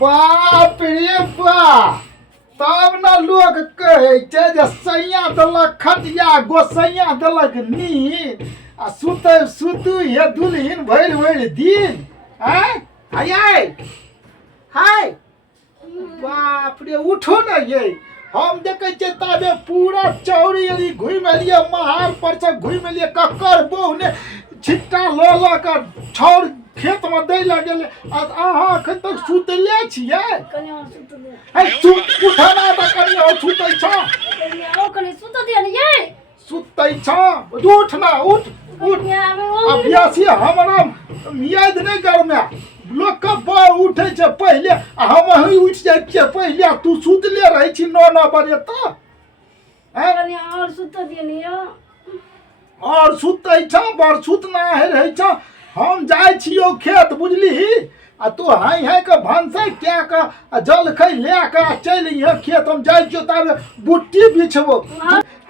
बाप रे बाप तब न लोग कहे छै जे सैया देलक खटिया गोसैया देलक नींद आ सुतू हे दुल्हिन भरि दिन हाय बाप रे उठो न ये हम देखे छियै ताबे पूरा चौड़ी अरी घुमि एलियै महार पर से घुमि एलियै ककर बहु ने छिट्टा ल कर छौर खेत में दै ल गेलै अहाँ अखन तक सुतले छियै कनिया सुतले है उठना त कनिया सुतै छ ओ कनि सुत दिया ने ये सुतै छ उठ ना उठ अभ्यासी हमरा याद नहीं करमे लोग का बार उठे छै पहले हम ही उठ जाय छियै पहले तू सुतले रहै छी 9 बजे तक कनिया और सुत दिया ने और सुतै छ बड़ सुतना रहै छ हम जाय छियो खेत बुझली आ तू हाय के भंसा क्या का जल खै ले के चल यहाँ खेत हम जाय छियो तब बुट्टी बिछबो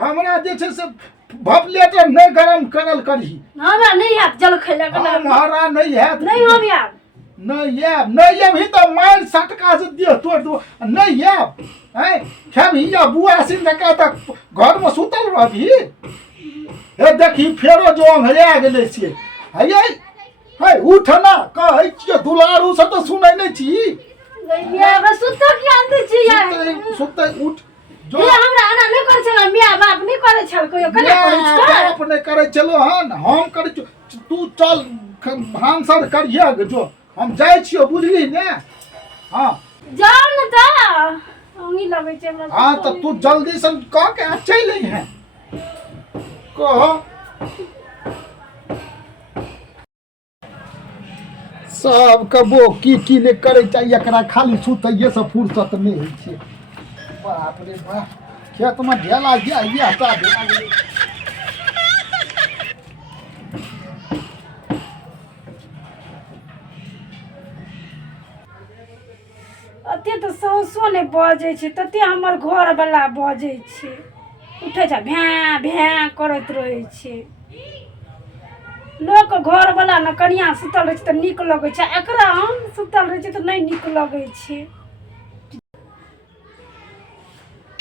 हमरा जे छै से भपलेटर नहीं गरम करल करही हमरा नहीं हाथ जल खैला के हमारा नहीं है नहीं हम यार नहीं भी तो मार सटका से दियो तोड़ दो नहीं है खेम हिया बुआ सिन का तक घर में सुतल रहबी हे देखी फेरो जो अंघरिया गेले छी है उठ ना कहै छियै दुलारू से तो सुनै नै छी ये बस सुत के आंदी छी यार सुत उठ जो हमरा आना नहीं करे छल मिया बाप नहीं करे छल कोई कने करे छ बाप नहीं करे चलो हन हम करे तू चल भांसर करिया जो हम जाय छियो बुझली ने हां जाओ न त अंगी लगे छै हमरा हां त तू जल्दी से क के चल ले है कह सब कबो की ने करे चाहिए एकरा खाली सुतैये से फुर्सत नहीं होइ छै बाप रे बाप खेत में ढेला गया ये हटा दे अते तो सौसो ने बजे छै तते हमर घर वाला बजे छै उठे छै भैं भैं करत रहे छै लोक घर वाला न कनिया सुतल रहे छै त नीक लगे छै एकरा हम सुतल रहे छै त नहीं नीक लगे छै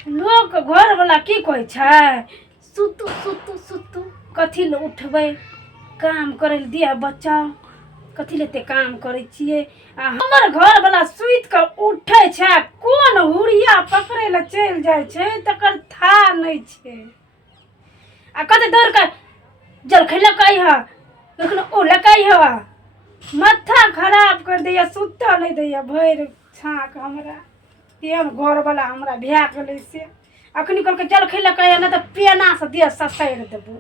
लोक घर वाला की कहै छै सुतू कथी ले उठबै काम करे ले दिया बच्चा कथी लेते काम करे छिए आ हमर घर वाला सुइत के उठे छै कोन हुरिया पकड़े ले चल जाय छै तकर था नहीं छै आ कते दौड़ के जल खैला कई ह लेकिन ओ लकाई ह माथा खराब कर दैया सुत्ता नहीं दैया भर छाक हमरा तेन घर वाला हमरा भै गेलै से अखनी कहल के जल खैला कई न त पेना से देह ससैर देबो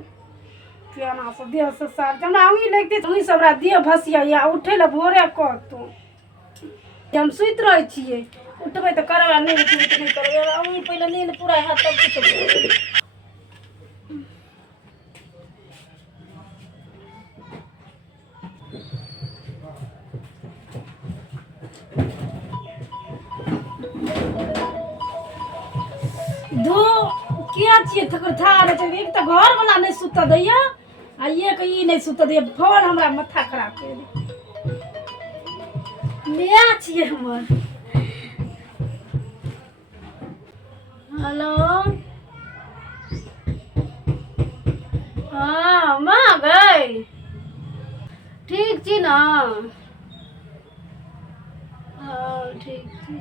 पेना से देह ससैर हमरा अंगी लगते अंगी सबरा देह भसिया या उठे ले भोरे कहतो हम सुइत रहे छिए उठबै त करबा नहीं उठबै त नहीं करबा अंगी पहले नींद पूरा हाथ तब कुछ दो क्या छिए थकर था रे छै एक त घर वाला नहीं सुत दैया आ ये के ई नहीं सुत दैया फोन हमरा माथा खराब कर दे लिया छिए हमर हेलो हां मां गई ठीक छी ना हां ठीक छी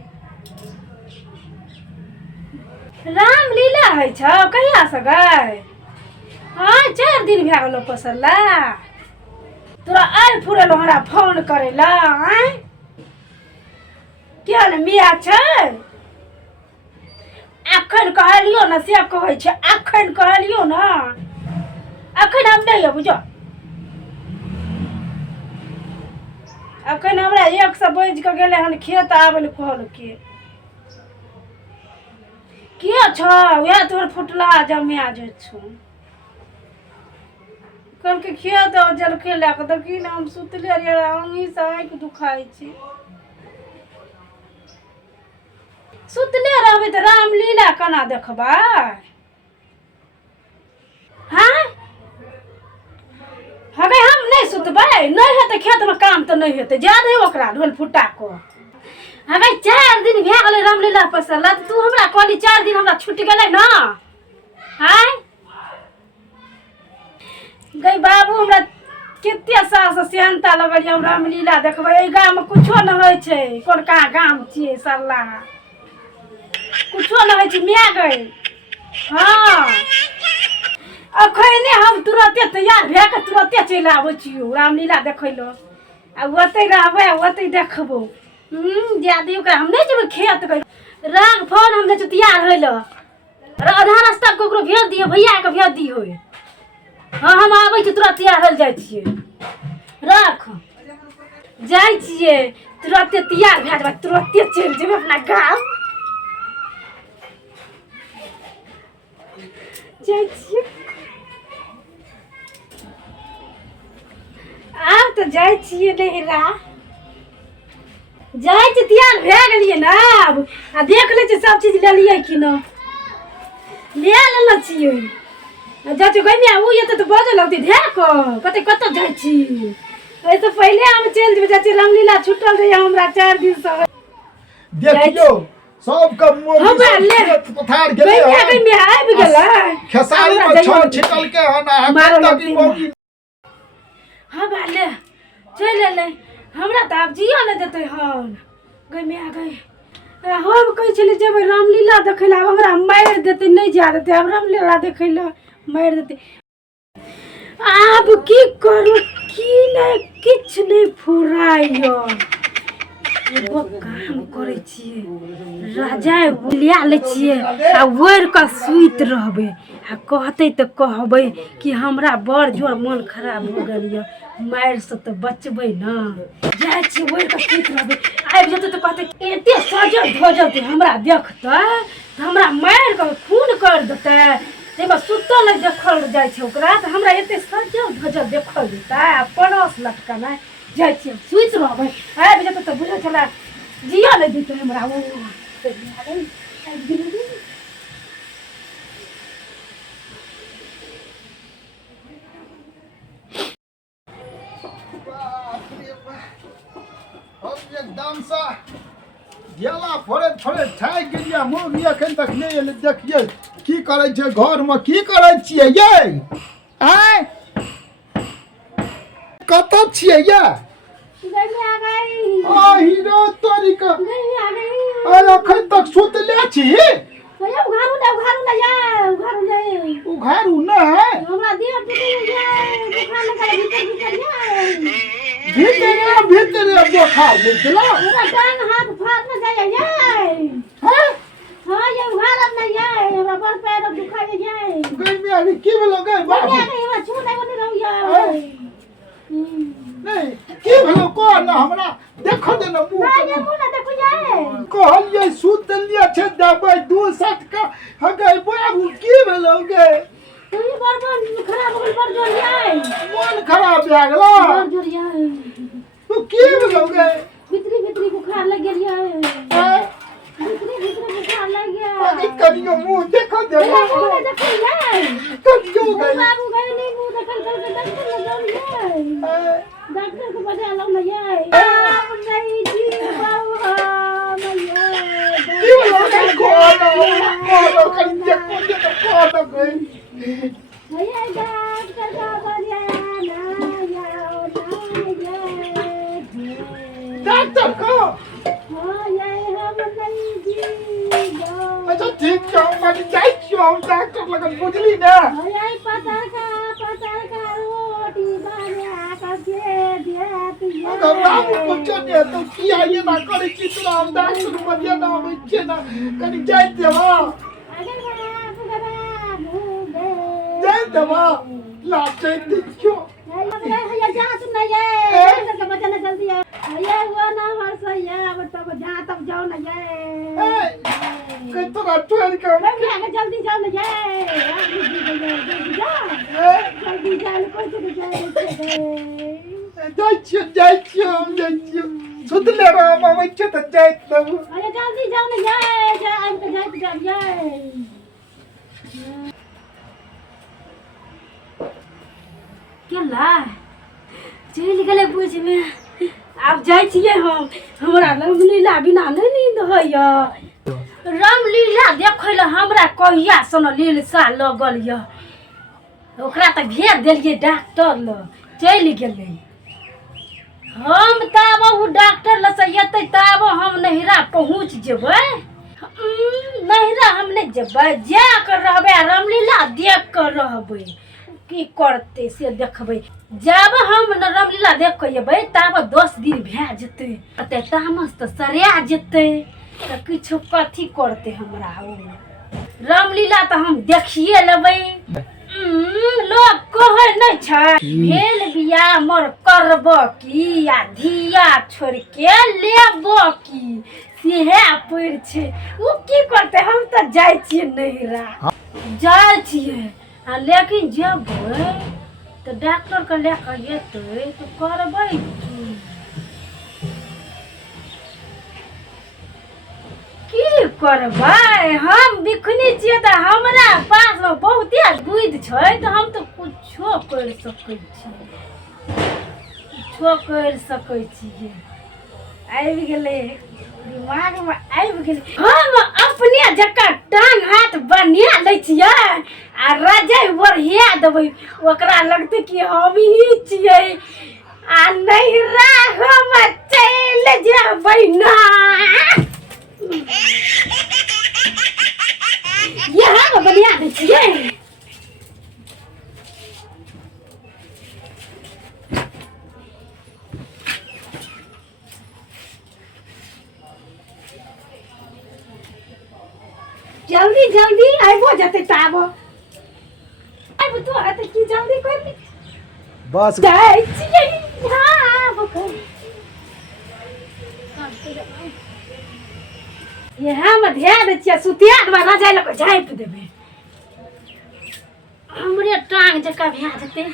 रामलीला है छ कहिया से गए हाँ 4 दिन भै गेलो पसरला तोरा आइ फुरेलो हमरा फोन करेला आइ क्या ने मिया छै अखन कहलियो ना से कहै छै अखन कहलियो ना अखन हम नहीं बुझो अखन हमरा 1 बज के गेले हन खेत आबे कहल के छ या तोर फुटला जमिया जे छु कल के खेत जल खेला के देखी ना हम सुतले रे अंगी से आंख दुखाई छी सुतले रहबे त रामलीला केना देखबा हां हमे हम नहीं सुतबै नहीं हेते खेत में काम तो नहीं हेते ज्यादा ओकरा ढोल फुटा को हमे 4 दिन भए गेलै रामलीला पसरला तू हमरा कहली 4 दिन हमरा छूट गेलै ना हाय गई बाबू हमरा केते सास सेहनता लगल हम रामलीला देखबै ए गाम में कुछो न होय छै कोनका गाम छियै सरला कुछो न होय छै मिया गई हां अखने हम तुरंते तैयार भए के तुरंते चलि आबै छियो रामलीला देखै ल आ ओतै रहबै ओतै देखबो जादी ओकरा हम नहीं जेबै खेत गई राग फोन हम जे तैयार होइल आधा रास्ता ककरो भेज दियो भैया के भेज दियो हाँ हम आबै छी तुरंत तैयार होल जाइ छियै रख जाइ छियै तुरंते तैयार भए जेबै तुरंते चलि जेबै अपना गाँव जाइ छियै आब तो जाइ छियै नहिरा जाइ छी तैयार भए गेलियै ना अब आ देख ले छी सब चीज लेलियै कि न ले लेले छियै जा छी गइया उ एते तो बजे लगती देख कते कत जाइ छी ए तो पहले हम चल जेबै जा छी रामलीला छुटल रही हमरा 4 दिन से देखियो सब का मोगी पथार गेलै गइया आबि गेलै खेसारी में छन छिटल के हना हम तक मोगी हां बाले चल ले हमरा त आब जियो न देतै हन गइया गई हम कहै छली जेबै रामलीला देखै ला हमरा मार देतै नहीं जा देतै अब रामलीला देखै ला मार देतै आब की करू की नहीं किछ नहीं फुराइयो एगो काम करै छियै राजा लिया ले छियै आ ओढ़ के सुइत रहबै आ कहतै त कहबै कि हमरा बड़ जोर मन खराब हो गेल य मार से तो बचबै ना जाइ छी ओढ़ के सुइत रहबै आबि जेतै त कहतै एते सजल धजल हमरा देखतै त हमरा मार के खून कर देतै जेमा सुतो नहीं देखल जाइ छै ओकरा त हमरा एते सजल धजल देखल देतै आ परस लटकना जाइ छी सुइत रहबै आबि जेतै त बुझै छला जिया नहीं देतै हमरा ओ एकदम सा गेला फोड़े फोड़े ठाकि गेलियै मोगी एखन तक नहीं एलै देखियै की करै छै घर में की करै छियै ये आय कत छियै ये गइया गई आ हीरो तोरी का गइया गई आ एखन तक सुतले छी उघारू ना या उघारू ना हमरा देह टूटे या बुखार लगा भीतर भीतर बुखार निकला पूरा टांग हाथ फाड़ न जाए ये हैं हां ये उघारब ना ये हमरा पर पैर दुखाए ये गई में अभी की भेलो गई बाबू हमरा छू नहीं बने रहू नहीं की भेलो को ना हमरा देखो दे ना मुंह ये मुंह ना देखो ये कहलिए सुतलिए छै दबाई 2 सट का हगै बाबू की भेलो गे तुई बड़ खराब हो गई बड़ जोर ये मन खराब भए गेलो बड़ जोर ये तू की भेलो गे भीतरी बुखार लग गेल ये भीतरी बुखार लग गया अरे करियो मुंह देखो दे मुंह ना देखो ये करियो गई बाबू गए नहीं मुंह देखल कर डॉक्टर ले जाओ ये डॉक्टर को बजा लो ना ये आप नहीं जी बाबू हम ये की भेलो गे को कर देखो तो गई ये डॉक्टर का बजा ना याओ ना ये डॉक्टर को हां ये हम नहीं जी अच्छा ठीक है मैं जाई छियो डॉक्टर लगन बुझली ना ये पता का रोटी बना के दे अगर बाबू को चने तो किया ये ना करे छी तोरा हम डॉक्टर बजा ना आबै छै ना कनी जाई देबा अरे बाबू गबा जाई देबा लाटे देखियो ये जा सुन ना ये डॉक्टर के बचा ना जल्दी ये वो ना वर्ष ये अब तब जा तब जाओ ना ये कई तोरा ट्रेन के मैं जल्दी जाओ ना ये जल्दी जा कोई तो जाई छियो सुतले रह आबै छै त जाई देबू अरे जल्दी जाओ ना ये जा हम तो जाते ये केला चल गेले पूछ में आब जाइ छियै हम। हमरा रामलीला बिना नहीं नींद होइया। रामलीला देखै लए हमरा कहिया सन लीलसा लगल य। ओकरा तऽ भेज देलियै डॉक्टर लग, चलि गेलै। हम ताब उ डॉक्टर लग से एतै ताब हम नहिरा पहुँच जेबै। नहिरा हम नहीं जेबै, जा कर रहबै, रामलीला देख कर रहबै। की करते से देखबै। जब हम रामलीला देख के अबै तब 10 दिन भए जेतै। अते तामस तऽ सरिया जेतै। तऽ किछो कथी करते हमरा ओ। रामलीला तऽ हम देखिए लेबै। लोग कहै नहीं छै भेल बियाह मोर करब की आ धिया छोड़ के लेब की, सेहे पड़ छै। उ की करते, हम तऽ जाइ छियै नहिरा, जाइ छियै। लेकिन जेबै तऽ डॉक्टर के लेकर एतै तऽ करबै की करबै। हम बिखनी छियै तऽ हमरा पास में बहुते बुद्धि छै, तऽ हम तऽ कुछो कर सकै छी, कुछो कर सकै छियै। आबि गेलै दिमाग में, आबि गेलै। हम अपने जकर टांग हाथ बना लै छियै आ रजाई बढ़िया देबै। ओकरा लगतै कि हम ही छियै आ नहिरा हम चलि जेबै ना। यहाँ बनिया दै छियै। जल्दी जल्दी आइबो जते ताब आइबो तो आते की जल्दी कर ली। बस जाइ छियै। हां बकल यहाँ में ध्यान दे छियै। सुतिया दबा रजाई लग झाँप देबै, हमरे टांग जका भए जेतै।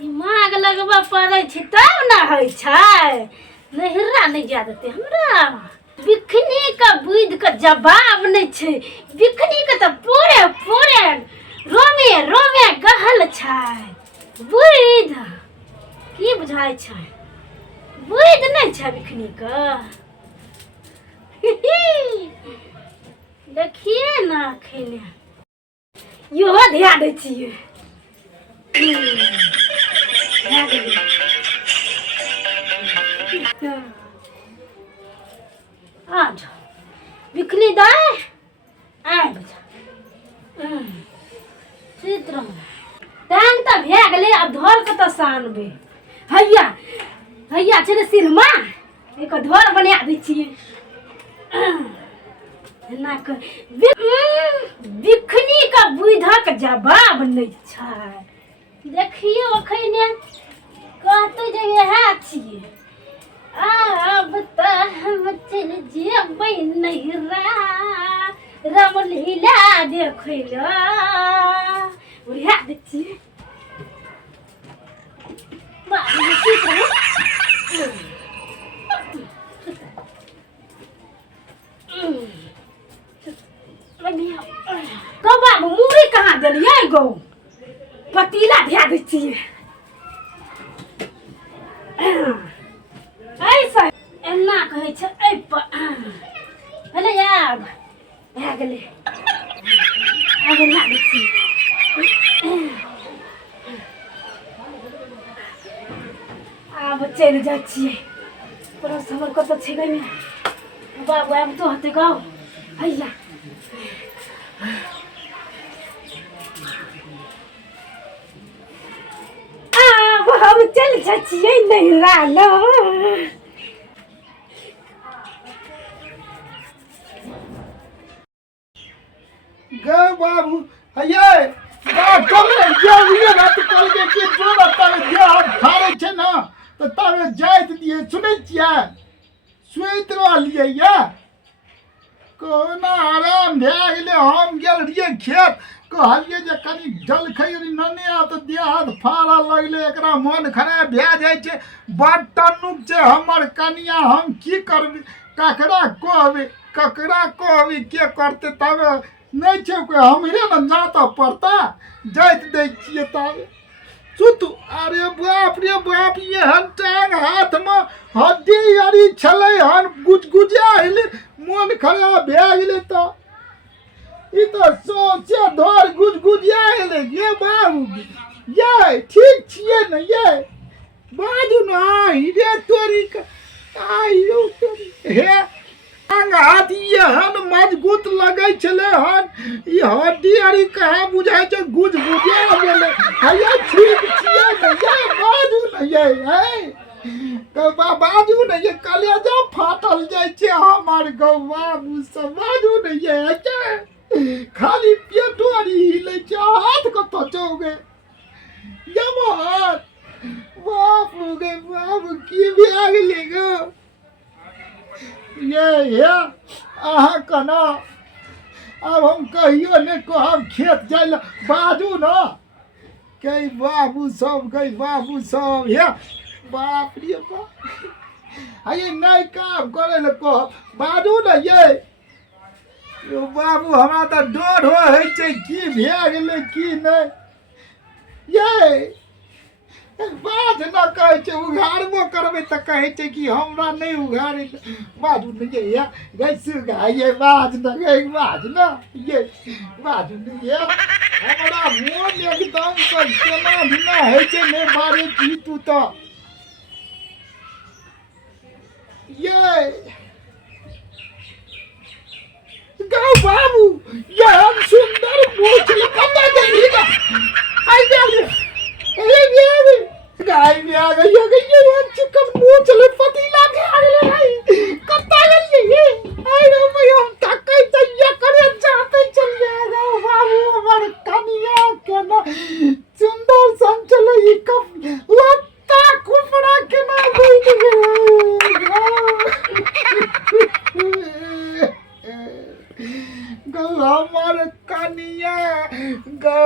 दिमाग लगबऽ पड़ै छै तब ना होइ छै। नहिरा नहीं जा देते हमरा। बिखनी का बुध का जवाब नहीं छै। बिखनी के तो पूरे पूरे रोमे रोमे गहल छै। बुध की बुझाई छै, बुध नहीं छै बिखनी का। देखिए ना खेले इहो ध्यान दै छियै। आज बिखनी दाय आबि जा। चित्र टांग तऽ भए गेलै, अब धर के तऽ सानबै। हैया हैया छै ने सिरमा, एक धर बना दै छियै। एना कर बिखनी का बुधक जवाब नहीं छै। देखियो अखने कहते जे इएह छियै। अब तऽ हम चलि जेबै नहिरा रामलीला देखै लए। उड़ा दै छियै। गौ बाबू मूड़ी कहाँ देलियै गौ, पतीला ध्या दै छियै। ऐसा एना कहै छै ऐ पर हेले आब भए गेलै। आगे ला दै छियै। आब चलि जाइ छियै। पड़ोस हमर कतऽ छै गै ने बाबू, आब तो हते गाँव। हैया आब हम चलि जाइ छियै नहिरा लग। गे बाबू हैये डॉक्टर लग गेलियै ना तऽ कहलकै कि जोर तब देह ठाड़ै छै ना तऽ तब जाइत दियै। सुनै छियै सुति रहलियै ये, कोना आराम भए गेलै। हम गेल रहियै खेत, कहलियै जे कनि जलखै नने आ तऽ देह हाथ फाड़ऽ लगलै। एकरा मोन खराब भए जाइ छै, बड्ड टन्नुक छै हमर कनिया। हम की करबै, ककरा कहबै, ककरा कहबै, के करतै। तब नहीं छै कोई, हमरे ने जातऽ पड़ता। जाइत दै छियै तब सुत। अरे बाप रे बाप, ये हन टांग हाथ में हड्डी यारी छले हन गुजगुजिया हिल मन खराब भे गेले तो ई तो सोचे धर गुजगुजिया गेले। ये बाबू ये ठीक छिए न ये बाजू न आई रे तोरी का आई रो तोरी हे टांग हाथ ये हन मजबूत लगे छले हन ई हड्डी आरी कहाँ बुझाय छ गुजगुजिया गेले। हया ठीक छिए न ये बाजू न ये है गौवा बाजू न ये कलेजा फाटल जाय छे हमार गौवा सब बाजू न ये है खाली पेटोरी हिले छे हाथ कत जोगे यमन बाप गे बाप की भे गेले गो ये अहाँ कना अब हम कहियो ने कहब खेत जाय ल बाजू न कई बाबू सब हे बाप रे बाप आये नहीं काम करे ल कहब बाजू न ये यो बाबू हमरा त डर होय छै की भे गेलै की नहीं ये बात न कहे छै उघाड़बो करबे त कहे छै कि हमरा नहीं उघाड़े बाजू न ये गैसु गाये बाज न गई बाज न ये बाजू न ये हमरा मोन एकदम से केना बिना है छै ने बारे की तू तो ये गाओ बाबू ये हम सुंदर पूछ कता गई का आई गई ए गाय में आ गई ये चिकन पूछ ले पतीला के आ गई कता गई ये आई रे भाई हम थकै त ये करे जाते चल जाएगा बाबू हमर कनिया के ना सुंदर सन चले ई कप लत्ता कुपड़ा के ना गो हमर कनिया गो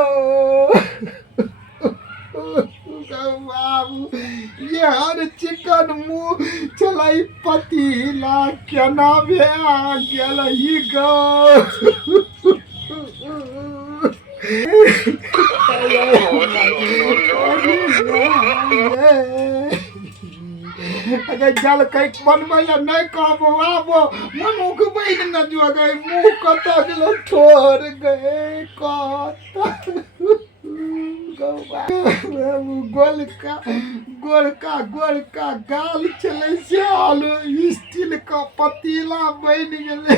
बाबू ये हर चिकन मुँह चलाई पतीला केना भे गेल ही गो अगर जल कई बनबै ल नहीं कहबो आबो मनुख बैठ न जो गए मुँह कत गेलो ठोर गए कत गोलका गाल चले से आलू स्टील का पतीला बन गेले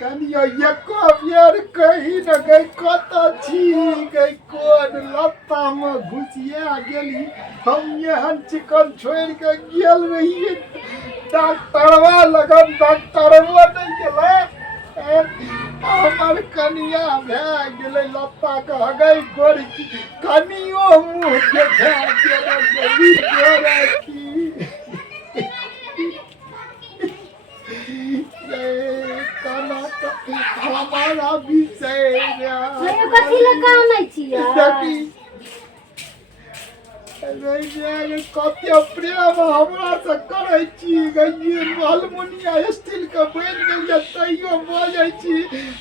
कनिया एको बेर कही न गई कत छी गई कोन लत्ता में घुसिया गेली हम एहन चिकन छोड़ के गेल रहिए डॉक्टरवा लगन डॉक्टरवा नहीं गेले हमर कनिया भे गेले लत्ता के हगई गोर की कनियो मुंह देखा गेल गई गोरकी हमारा विषय कथी लगा नहीं छियै कते प्रेम हमरा से करे छी गई अलमुनिया स्टील के बन गेल तैयो बजै छी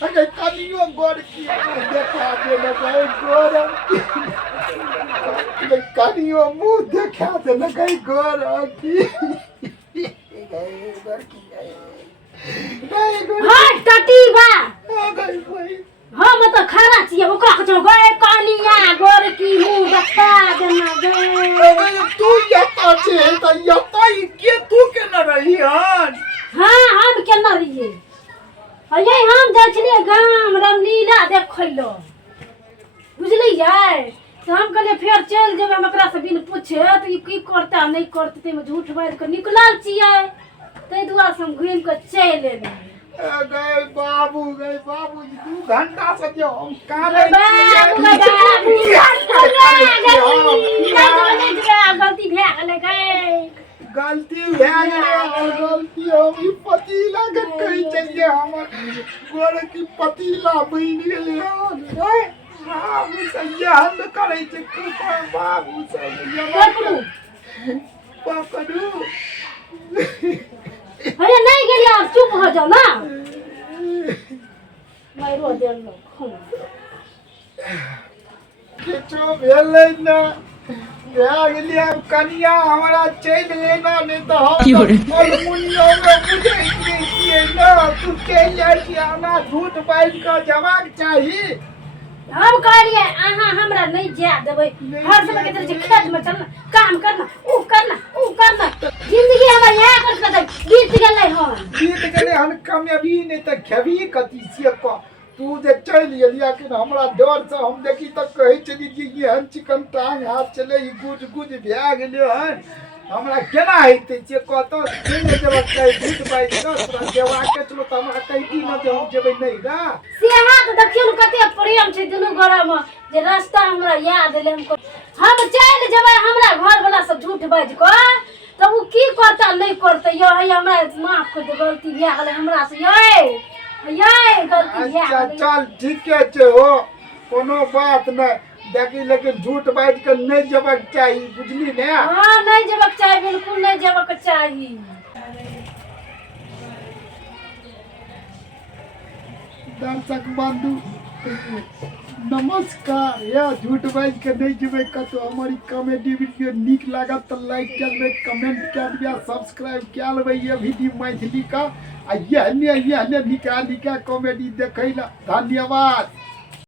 अगे कनियो गोर की देखा दे गई गोर कनियो मुंह देखा दे गई गोर की हां टटीबा हम तो खाना छिए ओकरा कछो गए कनिया गोर की मुंह देखा देना गए तू यता छे त यता के तू के न रही हन हां हम के न रहिए अये हम जाय छलिए गाम रामलीला देखैलो बुझलियै तो हम कहले फेर चल जेबे हम एकरा से बिन पूछे त ई की करता नहीं करते ते में झूठ बाज के निकलल छिए तै दुआर से हम घुम के चल एले गए बाबू 2 घंटा से जो हम काले गलती भे गेले गलती हम ई पतीला के कहि चलिए हमर गोर की पतीला बन गेले बाबू से यहन करे छै बाबू से पकड़ू अरे नहीं गेलिए आप चुप हो जाओ ना मारो देलो खून किछो भेलै ना भए गेलियै कनिया हमरा चलि लेना नहीं तो हम अलमुनियो में बुझै छियै ना तू चलि जाइ छी हमरा झूठ बाजि कऽ जबाक चाही हम कहलिए अहाँ हमरा नहीं जा देबै हर समय के तरह खेत में चलना काम करना ऊ करना जिंदगी हमर यह कर के बीत गेलै हन कामयाबी नहीं तो खेबी कथी से क तू जे चलि गेलिया कि हमरा डर से हम देखी तो कहै छली कि हन चिकन टांग हाथ चले ई गुज भए गेलै हन हमरा केना हेतै से कहतो केने जब कहि झूठ बाजि कऽ तोरा देवा के चलो त हमरा कहि दी न जे हम जेबै नहीं ना से अहाँ तो देखियो कते प्रेम छै दुनू गोरा में जे रास्ता हमरा याद एलै हम चलि जेबै हमरा घर वाला सब झूठ बाजि कऽ तब उ की करता नहीं करता यो हमरा माफ कर दे गलती भए गेलै हमरा से ये गलती भए अच्छा गेलै चल ठीके छै हो कोनो बात नहीं देखी लेकिन झूठ बाजि के नहीं जेबाक चाही बुझली ने हां नहीं जेबाक चाही बिल्कुल नहीं जेबाक चाही दर्शक बंधु नमस्कार या झूठ बाजि के नहीं जेबै कतो हमारी कॉमेडी वीडियो नीक लागत तो लाइक कर देबै कमेंट कर दिया सब्सक्राइब कर लेबै ये वीडियो मैथिली का आ ये निका कॉमेडी देखै ला धन्यवाद।